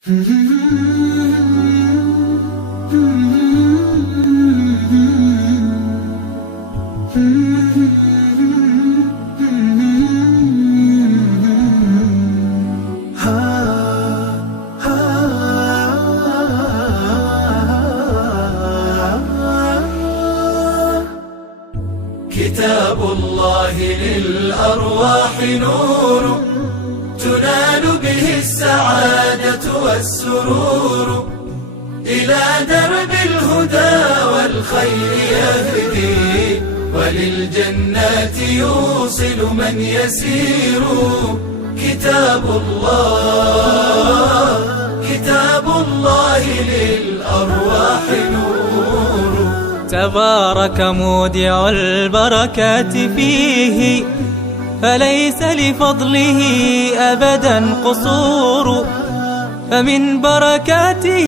كتاب الله للأرواح نور تنال به السعادة والسرور، إلى درب الهدى والخير يهدي، وللجنات يوصل من يسير. كتاب الله للأرواح نور. تبارك مودع البركات فيه، فليس لفضله أبدا قصور، فمن بركاته